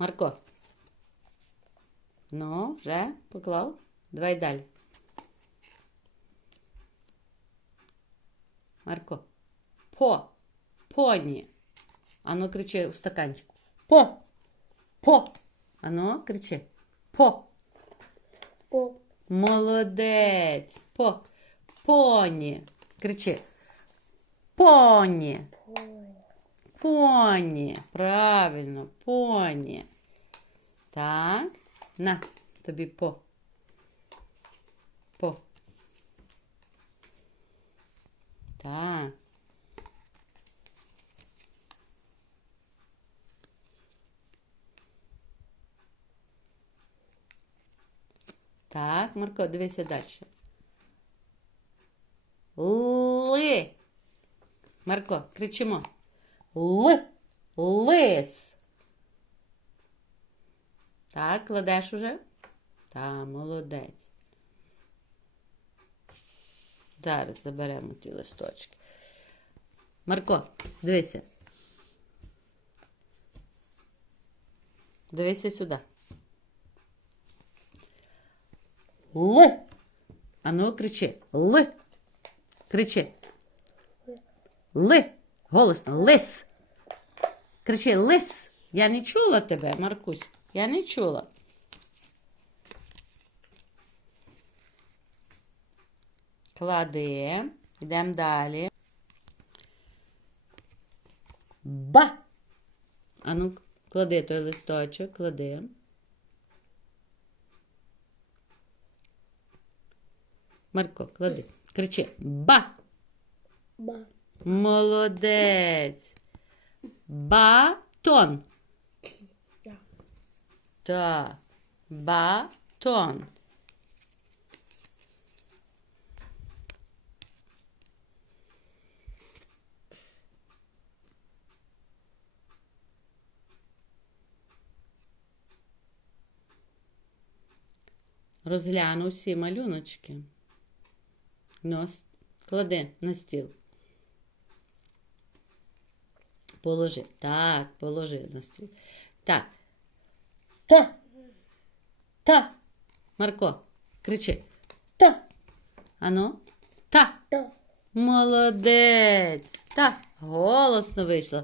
Марко. Ну, вже поклав. Давай далі. Марко. По. Поні. Ану, кричи в стаканчику. По. По. Ану, кричи. По. О. Молодець. По. Поні. Кричи. Поні. Поні. Правильно, поні. Так. На, тобі по. По. Так. Так, Марко, дивися далі. Ли. Марко, кричимо. Л. Лис. Так, кладеш уже? Та, молодець. Зараз заберемо ті листочки. Марко, дивися. Дивися сюди. Л. Ану, кричи. Л. Кричи. Ли. Голосно. Лис. Кричи лис. Я не чула тебе, Маркусь. Я не чула. Клади. Йдемо далі. Ба. Ану, клади той листочок, клади. Марко, клади. Кричи. Ба. Ба. Молодець. Батон. Так. Батон. Розгляну всі малюночки. Ну, клади на стіл. Положи. Так, положи на стіл. Так. Та. Та. Марко, кричи. Та. Ану. Та. Та. Молодець. Та. Голосно вийшло.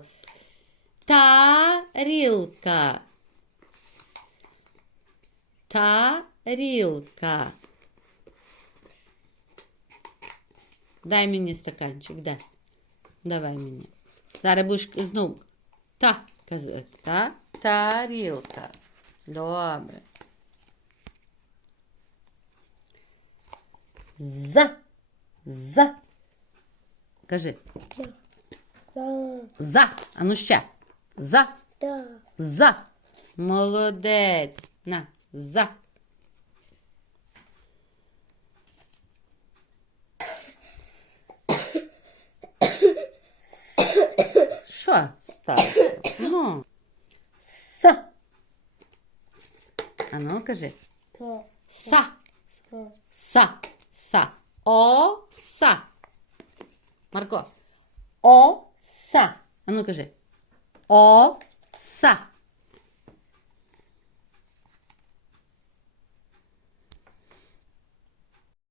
Тарілка. Тарілка. Дай мені стаканчик, дай. Давай мені. Зараз будеш знову та казати. Та тарілка. Добре. За. За. Кажи. Да. За. А ну ще. За. Да. За. Молодець. На. За. Що сталося? Ну. Са. А ну, кажи. Та. Са. Та. Са. Са. О. Са. Марко. О. Са. А ну кажи. О. Са.